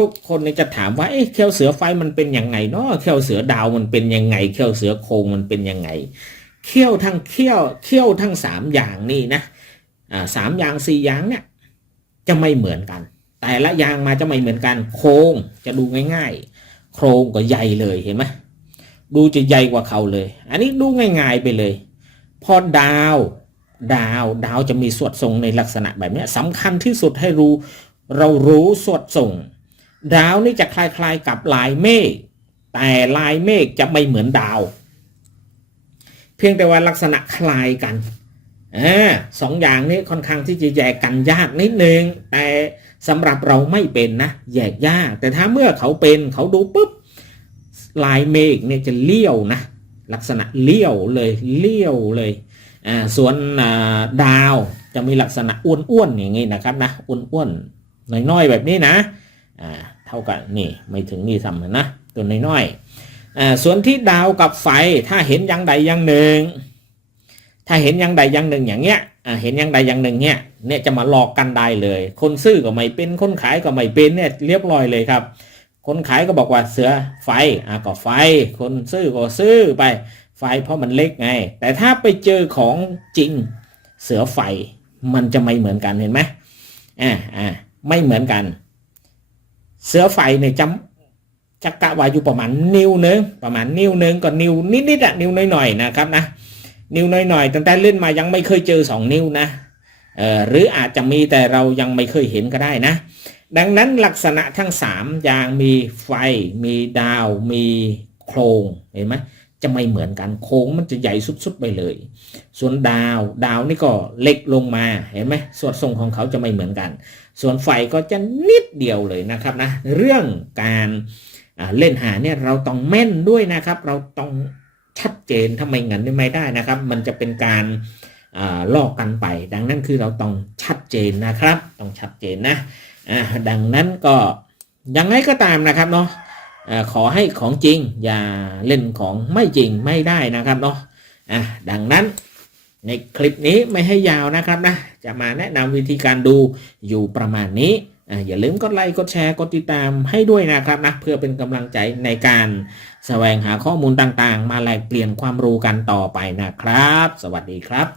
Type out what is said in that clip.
ทุกคนเนี่ยจะถามว่าเอ๊ะเขี้ยวเสือไฟมันเป็นยังไงเนาะเขี้ยวเสือดาวมันเป็นยังไงเขี้ยวเสือโคงมันเป็นยังไงเขี้ยวทั้งเขี้ยวเขี้ยวทั้งสามอย่างนี่นะอ่าสามอย่างสี่อย่างเนี่ยจะไม่เหมือนกัน แต่ละอย่างมาจะไม่เหมือนกัน โครงจะดูง่ายๆ โครงก็ใหญ่เลยเห็นไหมดูจะใหญ่กว่าเขาเลย อันนี้ดูง่ายๆไปเลย พอดาวดาวดาวจะมีสวดทรงในลักษณะแบบนี้สำคัญที่สุดให้รู้ เรารู้สวดทรง ดาวนี่จะคล้ายๆกับลายเมฆแต่ลายเมฆจะไม่เหมือนดาว เพียงแต่ว่าลักษณะคล้ายกันอสองอย่างนี้ค่อนข้างที่จะแยกกันยากนิดนึง แต่สำหรับเราไม่เป็นนะแยกยาก แต่ถ้าเมื่อเขาเป็นเขาดูปุ๊บลายเมฆเนี่ยจะเลี้ยวนะลักษณะเลี้ยวเลยเลี้ยวเลยอ่าส่วนดาวจะมีลักษณะอ้วนๆอย่างงี้นะครับนะอ้วนๆน้อยๆแบบนี้นะ อ่าเท่ากันนี่ไม่ถึงนี่ทำนะตัวน้อยๆอ่าส่วนที่ดาวกับไฟถ้าเห็นอย่างใดอย่างหนึ่ง ถ้าเห็นอย่างใดอย่างหนึ่งอย่างเงี้ยอ่าเห็นอย่างใดอย่างหนึ่งเนี่ยเนี่ยจะมาหลอกกันได้เลย คนซื้อก็ไม่เป็นคนขายก็ไม่เป็นเนี่ยเรียบร้อยเลยครับ คนขายก็บอกว่าเสือไฟอะก็ไฟ คนซื้อก็ซื้อไปไฟเพราะมันเล็กไง แต่ถ้าไปเจอของจริงเสือไฟมันจะไม่เหมือนกันเห็นไหมอ่าอ่าไม่เหมือนกัน เสือไฟเนี่ยจำจักกะวาอยู่ประมาณนิ้วหนึงประมาณนิ้วหนึงก็นิ้วนิดๆอะนิ้วน้อยๆนะครับนะนิ้วน้อยๆตั้งแต่เล่นมายังไม่เคยเจอสองนิ้วนะเออหรืออาจจะมีแต่เรายังไม่เคยเห็นก็ได้นะ ดังนั้นลักษณะทั้งสามอย่างมีไฟ มีดาว มีโครงเห็นไหม จะไม่เหมือนกันโค้งมันจะใหญ่สุดๆไปเลย ส่วนดาวดาวนี่ก็เล็กลงมาเห็นไหมส่วนทรงของเขาจะไม่เหมือนกัน ส่วนไฟก็จะนิดเดียวเลยนะครับนะเรื่องการเล่นหาเนี่ยเราต้องแม่นด้วยนะครับ เราต้องชัดเจนทำไมงั้นไม่ได้นะครับ มันจะเป็นการลอกกันไป ดังนั้นคือเราต้องชัดเจนนะครับ ต้องชัดเจนนะดังนั้นก็ยังไงก็ตามนะครับเนาะ ขอให้ของจริงอย่าเล่นของไม่จริงไม่ได้นะครับเนาะอ่าดังนั้นในคลิปนี้ไม่ให้ยาวนะครับนะจะมาแนะนำวิธีการดูอยู่ประมาณนี้อ่าอย่าลืมกดไลค์กดแชร์กดติดตามให้ด้วยนะครับนะเพื่อเป็นกำลังใจในการแสวงหาข้อมูลต่างๆ มาแลกเปลี่ยนความรู้กันต่อไปนะครับ สวัสดีครับ